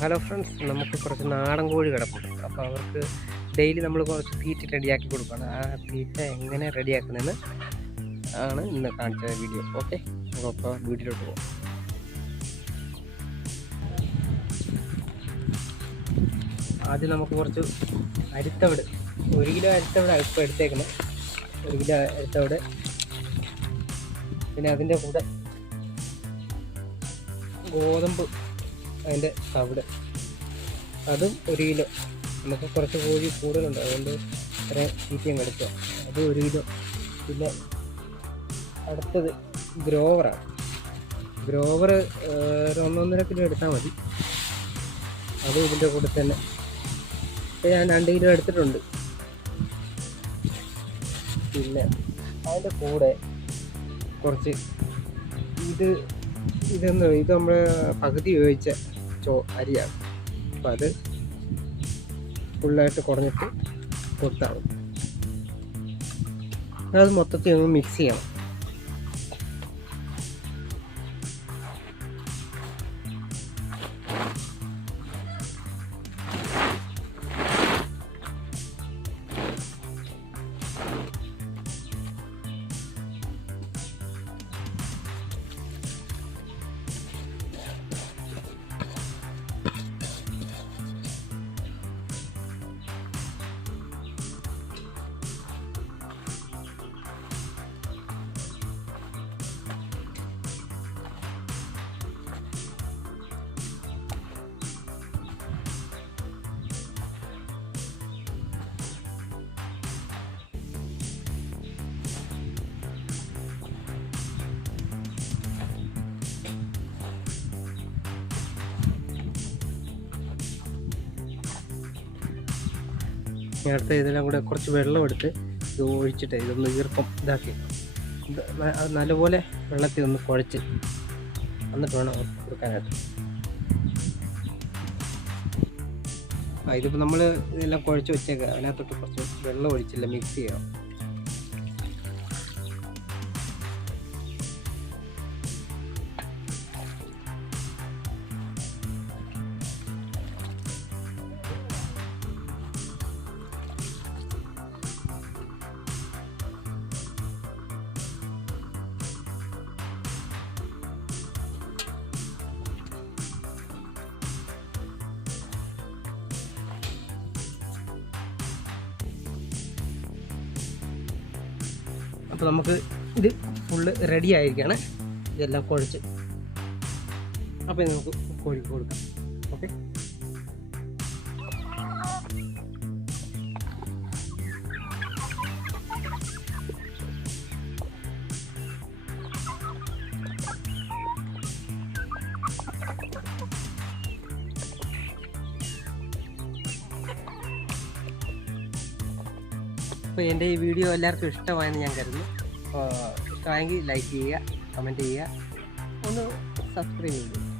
Hello friends, നമുക്ക് കുറച്ച് നാടൻ കോഴി കിടപ്പുണ്ട്. അപ്പോൾ അവർക്ക് ഡെയിലി നമ്മൾ കുറച്ച് തീറ്റ റെഡിയാക്കി കൊടുക്കണം. ആ തീറ്റ എങ്ങനെ റെഡിയാക്കുന്നതെന്ന് ആണ് ഇന്ന് കാണിച്ച വീഡിയോ. ഓക്കെ, അപ്പോൾ വീഡിയോയിലോട്ട് പോകാം. ആദ്യം നമുക്ക് കുറച്ച് അരിത്തവിട്, 1 കിലോ അരിത്തവിട് ഇപ്പോൾ എടുത്തേക്കണം. 1 കിലോ അരിത്തവിട്, പിന്നെ അതിൻ്റെ കൂടെ ഗോതമ്പ്, അതിൻ്റെ തവിട്, അതും 1 കിലോ. നമുക്ക് കുറച്ച് കോഴി കൂടുതലുണ്ട്, അതുകൊണ്ട് ഇത്രയും തീറ്റയും എടുക്കുക. അത് 1 കിലോ. പിന്നെ അടുത്തത് ഗ്രോവറാണ്. ഗ്രോവർ ഒരു 1-1.5 കിലോ എടുത്താൽ മതി. അതും ഇതിൻ്റെ കൂടെ തന്നെ. ഇപ്പം ഞാൻ 2 കിലോ എടുത്തിട്ടുണ്ട്. പിന്നെ അതിൻ്റെ കൂടെ കുറച്ച് ഇത് നമ്മൾ പകുതി ഉപയോഗിച്ച അരിയാണ്. അപ്പം അത് ഫുള്ളായിട്ട് കുറഞ്ഞിട്ട് കൊടുത്താൽ മതി. അത് മൊത്തത്തിൽ ഒന്ന് മിക്സ് ചെയ്യണം. നേരത്തെ ഇതെല്ലാം കൂടെ കുറച്ച് വെള്ളം എടുത്ത് ഇത് ഒഴിച്ചിട്ട് ഇതൊന്ന് ഈർപ്പം ഇതാക്കി നല്ലപോലെ വെള്ളത്തിൽ ഒന്ന് കുഴച്ച് എന്നിട്ട് വേണം കൊടുക്കാനായിട്ട്. ഇതിപ്പോൾ നമ്മൾ ഇതെല്ലാം കുഴച്ച് വെച്ചേക്കുക. അതിനകത്തോട്ട് കുറച്ച് വെള്ളം ഒഴിച്ചില്ല, മിക്സ് ചെയ്യണം. അപ്പോൾ നമുക്ക് ഇത് ഫുള്ള് റെഡി ആയിരിക്കുകയാണ്. ഇതെല്ലാം കുഴച്ച് അപ്പോൾ നമുക്ക് കോഴിക്ക് കൊടുക്കാം. ഓക്കെ, അപ്പോൾ എൻ്റെ ഈ വീഡിയോ എല്ലാവർക്കും ഇഷ്ടമായെന്ന് ഞാൻ കരുതുന്നു. ഇഷ്ടമായെങ്കിൽ ലൈക്ക് ചെയ്യുക, കമൻറ്റ് ചെയ്യുക, ഒന്ന് സബ്സ്ക്രൈബ് ചെയ്യുക.